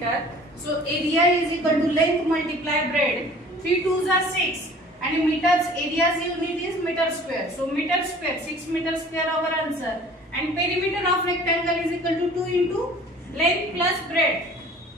meter. So area is equal to length multiply breadth. 3 2s are 6 and meters area's unit is meter square. So meter square 6 meter square our answer. And perimeter of rectangle is equal to 2 into length plus breadth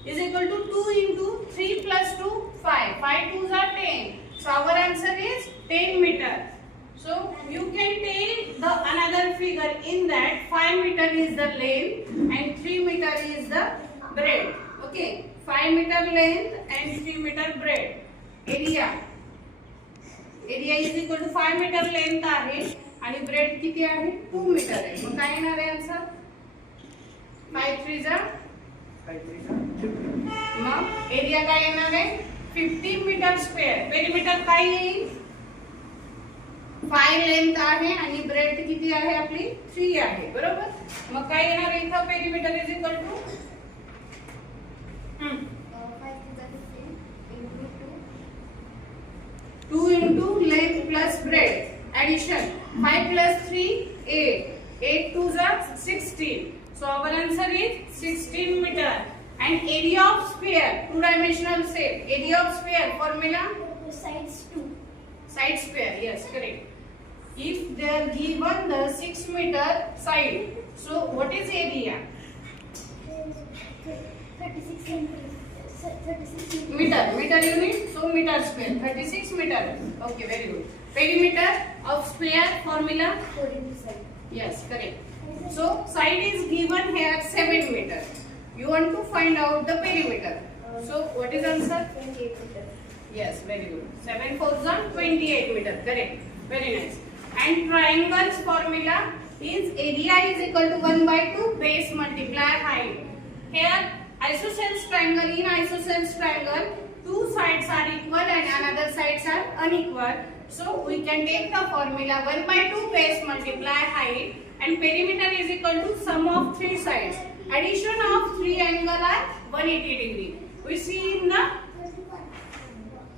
is equal to 2 into 3 plus 2 5. 5 2s are 10. So our answer is 10 meter. So you can take the another figure in that 5 meter is the length and 3 meter is the breadth. Okay, 5 meter length and 3 meter breadth. Area is equal to 5 meter length आहे आणि breadth किती आहे 2 meter आहे. मग काय येणार आहे answer 5 3 जा 5 3 जा 50. मग एरिया काय येणार आहे 50 मीटर स्क्वेअर. पेरिमीटर काय येईल 5 लेंथ आहे आणि ब्रेथ किती आहे आपली 3 आहे बरोबर. मग काय येणार इथं perimeter is equal to 2 into length plus breadth. Addition 5 plus 3 8. 8 2s are 16. So our answer is 16 meter. And area of sphere, two dimensional shape. Area of sphere formula sides 2. Side sphere, yes, correct. If they are given the 6 meter side, so what is area? 36 centimeters. 36 Meter unit, so meter square. 36 meter. Okay, very good. Perimeter of sphere formula 4 into side. yes, correct. So side is given here 7 meter. You want to find out the perimeter. So what is answer? 28 meter. Yes, very good. 7 4s are 28 meter. Correct. Very nice. And triangle's formula is area is equal to 1 by 2 base multiply height. Here isosceles triangle, in isosceles triangle two sides are equal and another sides are unequal. So we can take the formula 1 by 2 base multiply height and perimeter is equal to sum of three sides. Addition of three angle are 180 degree. We see in the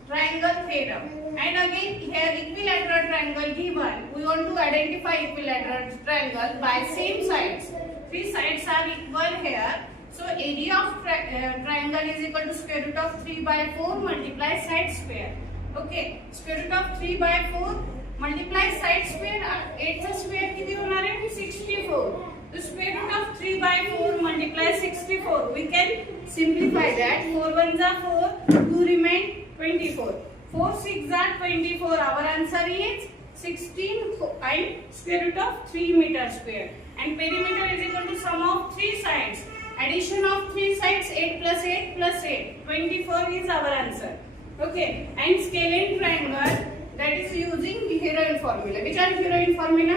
triangle theorem. And again here equilateral triangle given. We want to identify equilateral triangle by same sides. Three sides are equal here. So area of triangle is equal to square root of 3 by 4 multiply side square. Okay, square root of 3 by 4 multiply side square. 8 चा square किती होणार आहे 64. The square root of 3 by 4 multiply 64. We can simplify that. 4 1s are 4. 2 remain 24. 4 6s are 24. Our answer is 16 and square root of 3 meter square. And perimeter is equal to sum of three sides. Addition of three sides 8 plus 8 plus 8. 24 is our answer. Okay. And scalene triangle that is using Heroin formula. Which are Heroin formula?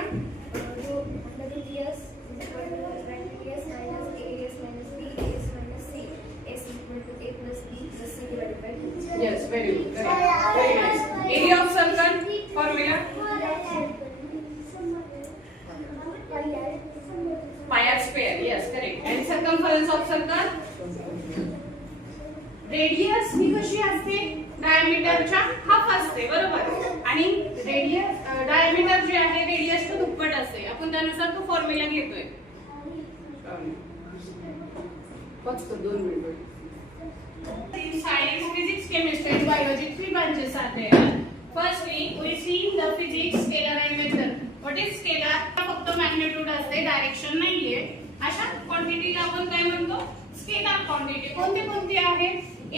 WTS is equal to WTS minus AS minus B, AS minus C. S equal to A plus B plus C divided by 2. Yes, very good. Very nice. Area of circle formula? Pi r square. Yes, correct. And circumference of circle? Radius ही कशी असते डायमीटरच्या half असते बरोबर. आणि radius diameter जे आहे रेडियसच्या दुप्पट असते. आपण त्यानुसार तो फॉर्म्युला घेतोय. फक्त 2 minute. Science, physics, chemistry and biology three branches are there. Firstly, we see the physics, scalar and vector. What is scalar? फक्त मॅग्निट्यूड असते, डायरेक्शन नाहीये. अशा क्वांटिटीला आपण काय म्हणतो स्केलर क्वांटिटी. कोणती आहे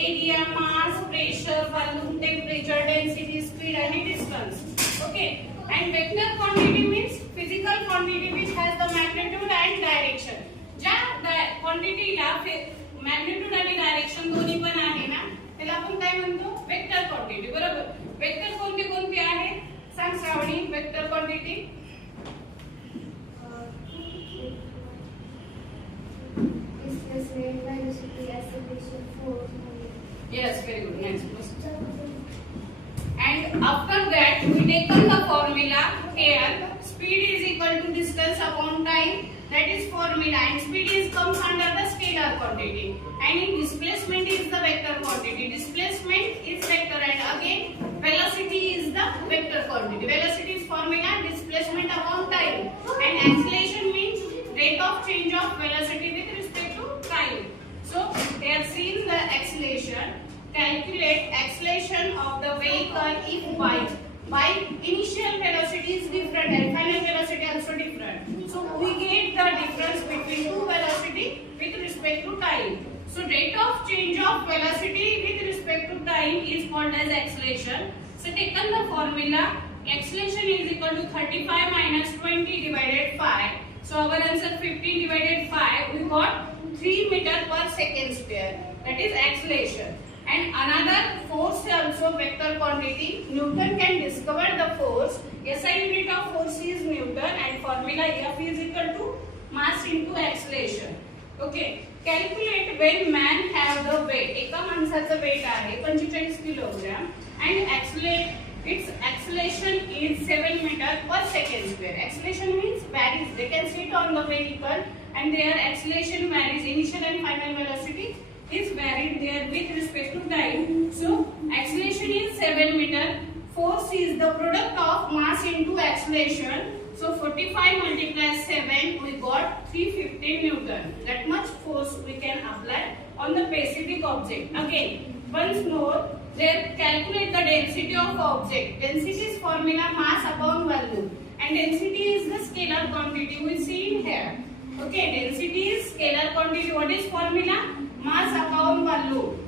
area, mass, pressure, volume, temperature, density, speed आणि distance. Okay. And vector quantity means physical quantity which has the magnitude and direction. ज्या क्वांटिटीला मॅग्निट्यूड आणि डायरेक्शन दोन्ही पण आहे ना त्याला आपण काय म्हणतो वेक्टर क्वांटिटी बरोबर. वेक्टर कोणती आहे सांग Shravani. Vector quantity Displacement, velocity, acceleration, force. yes, very good, nice. And after that we taken the formula here. Speed is equal to distance upon time. That is formula. And speed is comes under the scalar quantity. And displacement is the vector quantity. Displacement is vector and again velocity is the vector quantity. Velocity is formula displacement upon time. And acceleration means rate of change of velocity with respect to time. So they are seen calculate acceleration of the vehicle if by initial velocity is different and final velocity also different. So we get the difference between two velocity with respect to time. So rate of change of velocity with respect to time is called as acceleration. So taken the formula, acceleration is equal to 35 minus 20 divided 5. So our answer 15 divided 5, we got 3 meter per second square. That is acceleration. And another force also vector quantity. Newton can discover the force. SI unit of force is Newton and formula F is equal to mass into acceleration. Okay. Calculate when man have the weight. एका माणसाचं weight आहे 45 kilogram and its acceleration is 7 meter per second square. Acceleration means varies. They can sit on the vehicle and their acceleration varies. Initial and final velocity is varied there with respect to time. So acceleration is 7 meter. Force is the product of mass into acceleration. So 45 multiplied 7, we got 315 Newton. That much force we can apply on the specific object. Again, once more, they calculate the density of object. Density is formula mass upon volume, and density is the scalar quantity we see in here. Okay, density is scalar quantity. What is formula? Mass upon volume.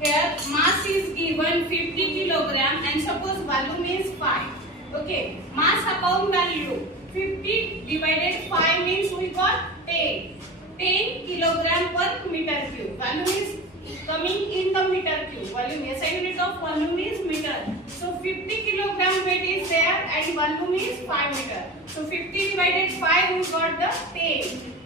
Here mass is given 50 kilogram and suppose volume is 5. Okay, mass upon value 50 divided 5 means we got 10 kilogram per meter cube. Volume is coming in the meter cube. Volume, SI unit of volume is meter. So 50 kilogram weight is there and volume is 5 meter. So 50 divided 5 we got the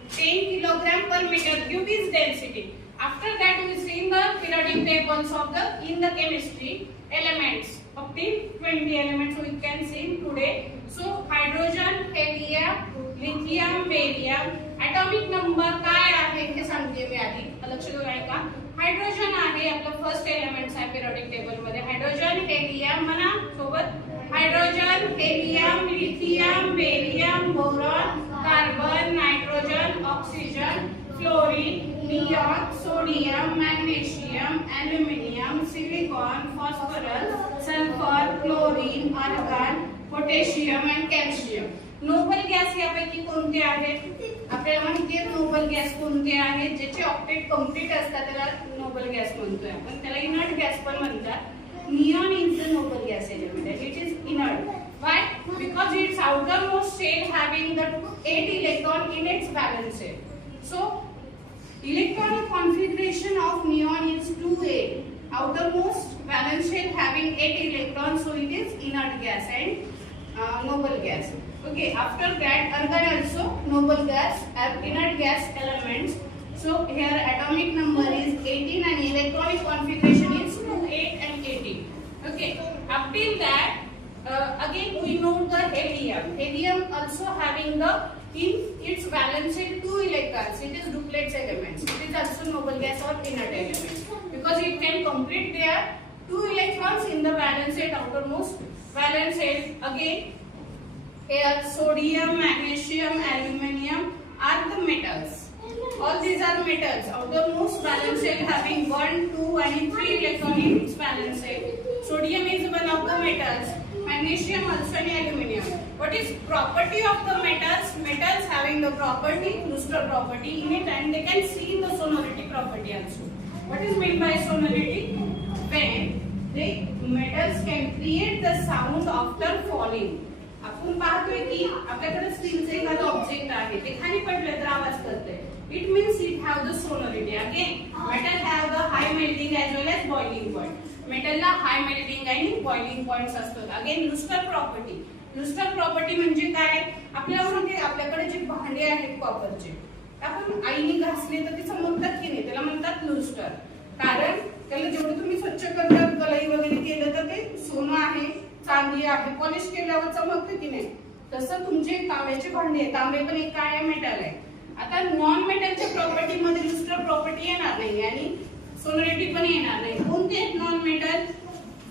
10 kilogram per meter cube is density. After that we see in the periodic tables of in the chemistry elements. Up to 20 elements we can see today. So hydrogen, helium, lithium, barium. Atomic number काय आहे हे सांगते मी आधी. लक्ष देऊया का? Hydrogen आहे आपलं फर्स्ट एलिमेंट्स आहे पिरियोडिक टेबल मध्ये. हायड्रोजन, हेलियम म्हणा सोबत. Hydrogen, helium, lithium, barium, boron, carbon, nitrogen, oxygen, fluorine, neon, sodium, magnesium, aluminium, silicon, phosphorus, sulphur, chlorine, argon, potassium आणि कॅल्शियम. नोबल गॅस यापैकी कोणते आहेत? आपल्याला माहिती आहे नोबल गॅस कोणते आहेत? ज्याचे ऑक्टेट कंप्लीट असतात त्याला नोबल गॅस म्हणतोय आपण. त्याला इनर्ट गॅस पण म्हणतात. Neon is the noble gas element. It is inert. Why? Because its outermost shell having the 8 electron in its valence shell. So electronic configuration of neon is 2A. Outermost valence shell having 8 electrons, so it is inert gas and noble gas. Okay, after that argon also noble gas and inert gas elements. So here atomic number is 18 and electronic configuration is 2A and 18. Okay, up till that again we know the helium. Helium also having the in its valence shell 2 electrons. It is duplex elements. It is also noble gas or inert element because it can complete their 2 electrons in the valence shell, outermost valence shell. Again here sodium, magnesium, aluminium are the metals. All these are metals. Outermost valence shell having 1, 2 and 3 electrons in its valence shell. Sodium is one of the metals. Magnesium also and aluminium. What is property of the metals? Metals having the property, luster property in it, and they can see the sonority property also. What is meant by sonority? When the metals can create the sound after falling. आपण पाहतोय की आपल्याकडे स्टीलचे एखादं object आहे ते खाली पडले तर आवाज करते. It means it have the sonority. Again metal have the high melting as well as boiling point. मेटलला हाय मेल्टिंग आणि बॉइलिंग पॉइंट्स असतात. Again lustre property. Lustre property म्हणजे काय? आपल्याला म्हणजे आपल्याकडे जे भांडे आहेत कॉपरचे आपण आईने घासले तर ते चमकतात की नाही त्याला म्हणतात लुस्टर. कारण त्याला जेवढं तुम्ही स्वच्छ करतात कलई वगैरे केलं तर ते सोनं आहे, चांदी आहे, पॉलिश केल्यावर चमकते की नाही. तसं तुमचे तांब्याचे भांडे, तांबे पण एक काय मेटल आहे. आता नॉन मेटलच्या प्रॉपर्टी मध्ये लुस्टर प्रॉपर्टी येणार नाही आणि सोनोरिटी पण येणार नाही. कोणते नॉन मेटल?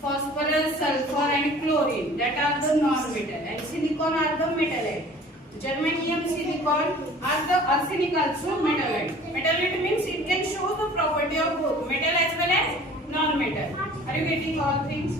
फॉस्फरस, सल्फर आणि chlorine. That are the non metal and silicon are the metalite. Germanium, silicon are the arsenic also metalite. Metalite means it can show the property of both metal as well as non are you getting all things?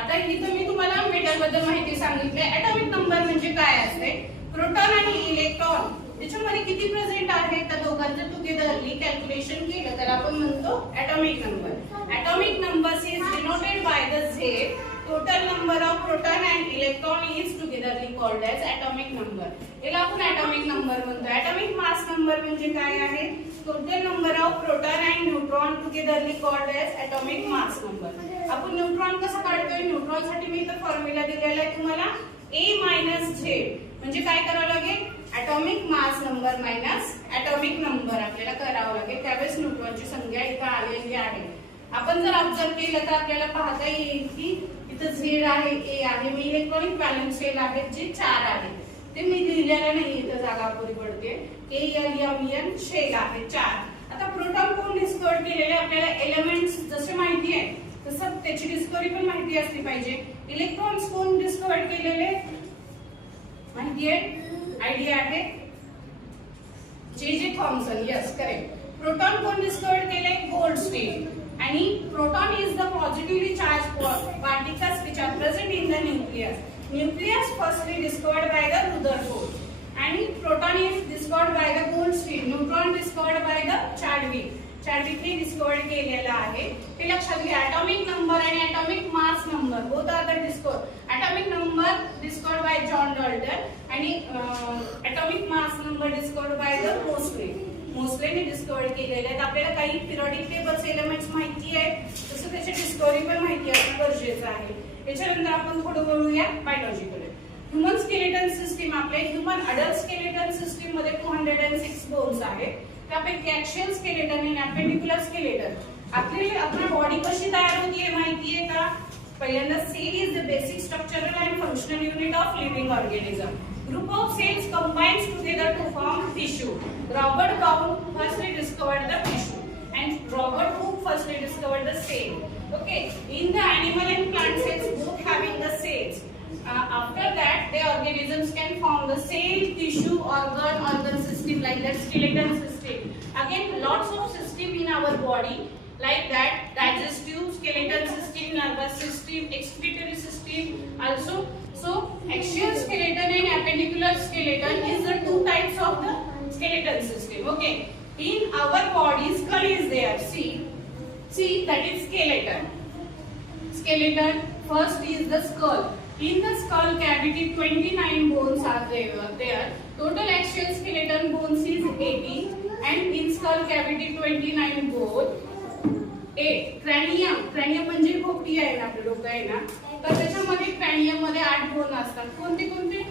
आता इथं मी तुम्हाला metal बद्दल माहिती सांगितली. Atomic number म्हणजे काय असते? Proton आणि इलेक्ट्रॉन त्याच्यामध्ये किती प्रेझेंट आहे त्या दोघांचं टुगेदरली कॅल्क्युलेशन केलं तर आपण म्हणतो atomic number. Atomic numbers is denoted by the Z. Total number of proton and electron is togetherly called as atomic number. याला आपण ऍटॉमिक नंबर म्हणतो. ऍटॉमिक मास नंबर म्हणजे काय आहे? Total number of proton and neutron togetherly called as atomic mass number. आपण neutron कसं काढतोय? Neutron साठी मी इथं फॉर्म्युला दिलेला आहे तुम्हाला A-Z. म्हणजे काय करावं लागेल? Atomic mass number minus atomic number आपल्याला करावं लागेल. त्यावेळेस न्यूट्रॉनची संख्या इथं आलेली आहे. आपण जर ऑब्झर्व केलं तर आपल्याला पाहता येईल की इथं Z आहे, A आहे. मी इलेक्ट्रॉनिक बॅलन्स शेल आहेत जे 4 आहे ते मी लिहिलेलं नाही, इथं जागा अपुरी पडते. ALMN शेल आहे 4. आता प्रोटॉन कोण डिस्कवर केलेले? आपल्याला एलिमेंट्स जसे माहिती आहे तसं त्याची डिस्कवरी पण माहिती असली पाहिजे. इलेक्ट्रॉन्स कोण डिस्कवर केलेले माहिती आहे? आयडिया आहे? J Thomson. Yes, correct. Proton कोण डिस्कवर केले? गोल्डस्टीन. आणि proton is the positively charge particles which are present in the nucleus. Nucleus firstly discovered by the Rutherford. आणि proton is discovered by the Goldstein. Neutron discovered by the Chadwick. चार्डविकने discover केलेला आहे. हे लक्षात घ्या. Atomic number आणि atomic mass number both are the discover. Atomic number discovered by John Dalton आणि atomic mass number discovered by the Moseley. मोस्लेने discover केलेले आहेत. आपल्याला काही पिरियडिक टेबल्स एलिमेंट्स माहिती आहे तसं त्याची डिस्कवरी पण माहिती असणं गरजेचं आहे. याच्यानंतर आपण थोडं बोलूया बायोलॉजीकडे. Human skeleton system. आपल्या ह्युमन अडल्ट स्केलेटन सिस्टीम मध्ये 206 बोन्स आहेत. त्यापैकी ॲक्सियल स्केलेटन आणि अपेंडिक्युलर स्केलेटन. आपली बॉडी कशी तयार होतीये माहिती आहे का? पहिल्यांदा cell is the basic structural and functional unit of living organism. Group of cells combines together to form tissue. Robert Brown firstly discovered the tissue, and Robert Hooke firstly discovered the cell. Okay, in the animal and plant cells, both having the cells. After that, the organisms can form the cell, tissue, organ system like that skeleton system. Again, lots of system in our body like that: digestive, skeleton system, nervous system, excretory system. Also. So, axial skeleton and appendicular skeleton is the two types of the skeleton system. Okay. In our body, skull is there. See that is skeleton. Skeleton first is the skull. In the skull cavity, 29 bones are there. Total axial skeleton bones is 80, and in skull cavity 29 bones. क्रॅनियम म्हणजे खोपटी आहे ना, आपलं डोकं आहे ना, तर त्याच्यामध्ये क्रॅनियम मध्ये 8 बोन असतात. कोणते?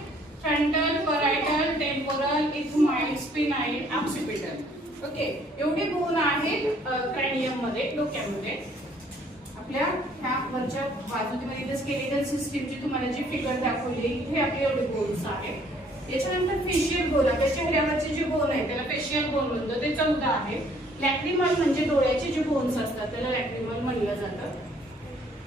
Frontal, parietal, temporal, ethmoid, sphenoid, occipital. Okay, एवढे बोन आहेत क्रॅनियम मध्ये, डोक्यामध्ये. आपल्या ह्या वरच्या बाजूमध्ये स्केलेटल सिस्टीमची तुम्हाला जी फिगर दाखवली हे आपले एवढे बोन्स आहेत. याच्यानंतर फेशियल बोन. आपल्या चेहऱ्यावरचे जे बोन आहे त्याला फेशियल बोन म्हणतो, ते 14 आहे. लॅक्रिमल म्हणजे डोळ्याचे जे बोन्स असतात त्याला लॅक्रिमल म्हणलं जातं.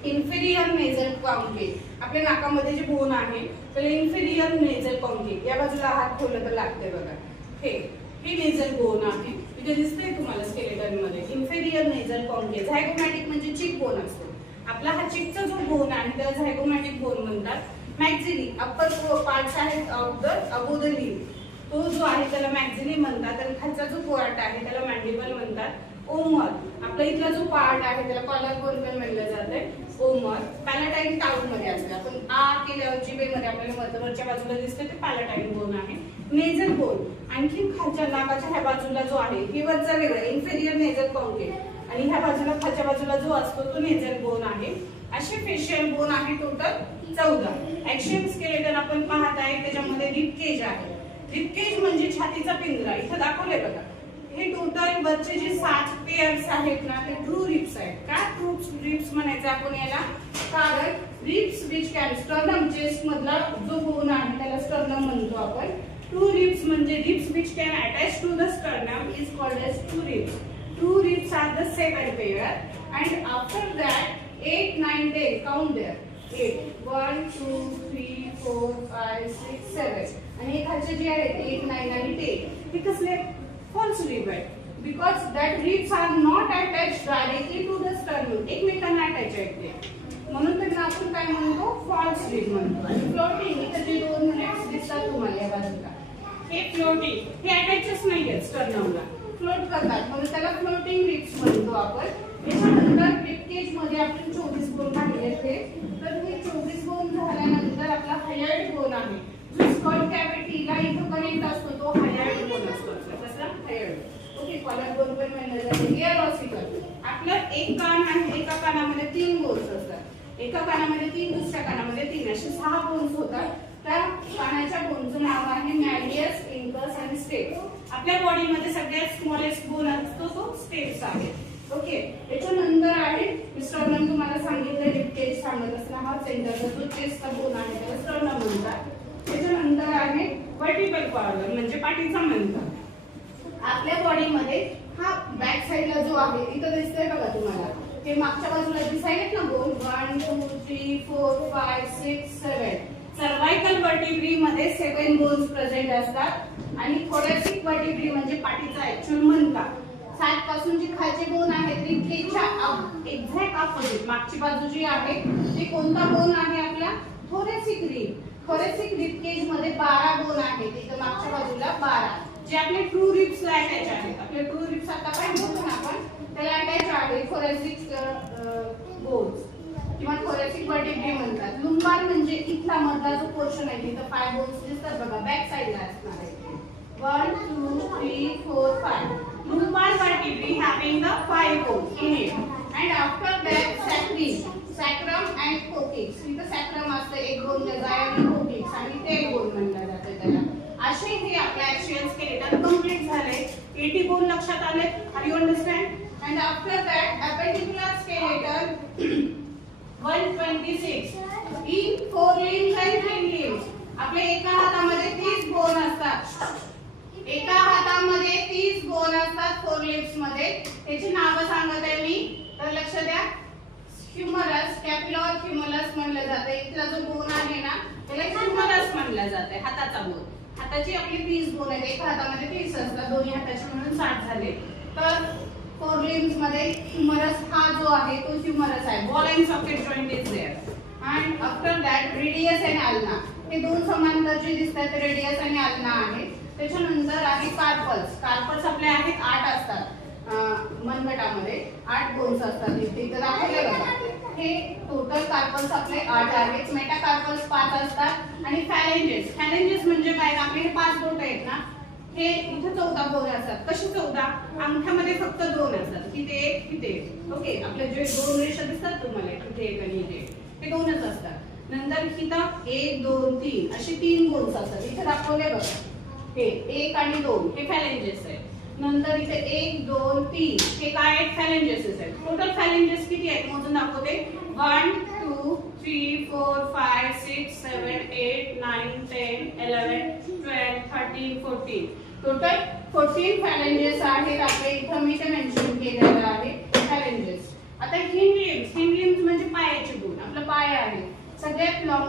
Inferior nasal concave. आपल्या नाकामध्ये जे बोन आहे त्याला इन्फेरियर नेझल कॉन्केव. या बाजूला हात ठेवलं तर लागते बघा. हे नेझल बोन आहे. इथे दिसतंय तुम्हाला स्केलेटन मध्ये इन्फेरियर नेझल कॉन्केव. झायगोमॅटिक म्हणजे चिक बोन असतो. आपला हा चिकचा जो बोन आहे त्याला झायगोमॅटिक बोन म्हणतात. मॅक्झिली अप्पर पार्ट्स आहेत of the above the lip. तो जो आहे त्याला मॅक्झिली म्हणतात. आणि खालचा जो पार्ट आहे त्याला मॅन्डिबल म्हणतात. ओमर आपला इथला जो पार्ट आहे त्याला कॉलर बोन पण म्हणलं जातंय. ओमर पॅलाटाईन टाउन मध्ये असते. आपण आ केल्यावर जिभेमध्ये आपल्याला वरच्या बाजूला दिसते ते पॅलाटाईन बोन आहे. नेझल बोन आणखी खालच्या नाकाच्या ह्या बाजूला जो आहे हे वरचा वेगळा इन्फेरियर नेझल कॉन्केव, आणि ह्या बाजूला खालच्या बाजूला जो असतो तो नेझल बोन आहे. असे फेशियल बोन आहे टोटल 14. ॲक्सियल स्केलेटन आपण पाहत आहे त्याच्यामध्ये रिब केज आहे. रिब केज म्हणजे छातीचा पिंजरा. इथं दाखवलंय बघा. हे टोटल वरचे जे 7 पेअर्स आहेत ना ते ट्रू रिब्स आहेत. का ट्रू रिब्स म्हणायचं आपण याला? कारण ribs which can sternum, chest मधला जो बोन आहे त्याला स्टर्नम म्हणतो आपण. ट्रू रिब्स म्हणजे ribs which can attach to the sternum is called as true ribs. True ribs are the second pair, and after that 8, 9, 10. Count there. 8. 1, 2, 3, 4, 5, 6, 7. आणि हे खालचे जे आहेत 8, 9 आणि 10 हे कसले? फॉल्स रिब आहे. Because that ribs are not attach directly to the sternum, एकमेकांना अटॅच आहेत ते, म्हणून त्यांना आपण काय म्हणतो फॉल्स रिब म्हणतो. आणि फ्लोटिंग, इथे जे दोन रिब्स दिसतात तुम्हाला या बाजूला, हे फ्लोटिंग, हे अटॅचच नाहीये स्टर्नमला, फ्लोट करतात म्हणून त्याला फ्लोटिंग रिब्स म्हणतो आपण. याच्यानंतर रिबकेज मध्ये आपण 24 बोन पाहिले थे, तर हे 24 बोन झाल्यानंतर आपला हायर्ड बोन आहे, जो स्कर्ट कॅव्हिटीला इथं कनेक्ट असतो तो हायर्ड बोन असतो. कसा हायर्ड, ओके. कॉलर बोन पण म्हणलं जातं. इयर ऑसिकल, आपलं एक कान आहे, एका कानामध्ये 3 बोन्स असतात, एका कानामध्ये 3, दुसऱ्या कानामध्ये 3, असे 6 बोन्स होतात. त्या कानाच्या बोनचं नाव आहे मॅलियस, इंकस आणि स्टेप्स. आपल्या बॉडीमध्ये सगळ्यात स्मॉलेस्ट बोन असतो तो स्टेप्स आहे, ओके. त्याच्यानंतर आहे स्टर्नम, तुम्हाला सांगितलं रिबकेज सांगत असला, हा सेंटरचा जो चेस्टचा बोन आहे त्याला स्टर्नम म्हणतात. त्याच्यानंतर आहे वर्टिकल कॉलर, म्हणजे पाठीचा मणका. आपल्या बॉडीमध्ये हा बॅक साइडला जो आहे, इथं दिसतोय बघा तुम्हाला, हे मागच्या बाजूला दिसायलेत ना बोन, 1 2 3 4 5 6 7. सर्वायकल वर्टिब्री मध्ये 7 बोन्स प्रेझेंट असतात आणि थोरॅसिक वर्टिब्री म्हणजे पाठीचा ऍक्च्युअल मणका, 7 पासून जी खालचे बोन आहेत रिबकेजच्या एक्झॅक्ट ऑपोजिट मागची बाजू जी आहे ती कोणता बोन आहे आपला थोरॅसिक रिब. थोरॅसिक रिबकेज मध्ये 12 बोन आहेत, इथं मागच्या बाजूला 12, जे आपले ट्रू रिब्सला अटॅच आहेत. आपले ट्रू रिब्स आता काय बोलतो ना आपण, त्याला अटॅच आहे थोरॅसिक बोन्स किंवा थोरॅसिक वर्टिब्री म्हणतात. लुंबार म्हणजे इथला मधला जो पोर्शन आहे, तिथं 5 बोन्स दिसतात बघा, बॅक साइडला असणार आहे. 1 2 3 4 5. Lumbar vertebrae having the 5 bones in it, and after that sacrum and coccyx. इथं sacrum असतं, एक बोन त्याचा आहे, आणि coccyx आणि tail bone म्हणलं जातं त्याला. असे हे आपले ऍक्सियल स्केलेटन कंप्लीट झाले. 80 बोन लक्षात आले, are you understand? And after that appendicular skeleton 126 in 4 limbs and 3 limbs. आपल्या एका हातामध्ये 30 बोन असतात, एका हातामध्ये 30 बोन असतात 4 लिब्स मध्ये. त्याची नावं सांगत आहे मी, तर लक्ष द्या. ह्युमरस, स्कॅपुला और ह्युमरस म्हणलं जातं. इथला जो बोन आहे ना त्याला ह्युमरस म्हणलं जातं, हाताचा बोन. हाताची आपली 30 बोन आहेत, एका हातामध्ये 30 असतात, दोन्ही हाताचे म्हणून 60 झाले. तर 4 लिम्स मध्ये ह्युमरस हा जो आहे तो ह्युमरस आहे. Ball and socket joint is there. And after that radius and ulna, हे दोन समांतर जे दिसतात रेडियस आणि अल्ना आहे. त्याच्यानंतर आहे कार्पल्स. कार्पल्स आपले आहेत 8 असतात, मनगटामध्ये 8 बोन्स असतात, इथे दाखवले बघा. हे टोटल कार्पल्स आपले 8 आहेत. मेटाकार्पल्स 5 असतात. आणि फॅलेंजेस, फॅलेंजेस म्हणजे काय, आपले हे 5 बोट आहेत ना, हे इथे 14 बोन असतात. कशी 14? अंगठ्यामध्ये फक्त 2 असतात, इथे एक, इथे एक, ओके. आपले जे 2 रेषा दिसतात तुम्हाला, इथे एक आणि इथे, हे 2च असतात. नंतर इथं 1 2 3 असे 3 बोन्स असतात, इथे दाखवले बघा. हे 1 आणि 2 हे फॅलेंजेस आहेत. नंतर इथे 1 2 3 हे काय आहेत, फॅलेंजेस आहेत. टोटल फॅलेंजेस किती आहेत मोजून दाखवते. 1 2 3 4 5 6 7 8 9 10 11 12 13 14. टोटल 14 फॅलेंजेस आहेत आपले. इथं मी ते मेन्शन केलेलं आहे फॅलेंजेस. आता हिंड लिम्स, हिंड लिम्स म्हणजे पायाचे बोन, आपला पाय आहे सगळ्यात लॉंग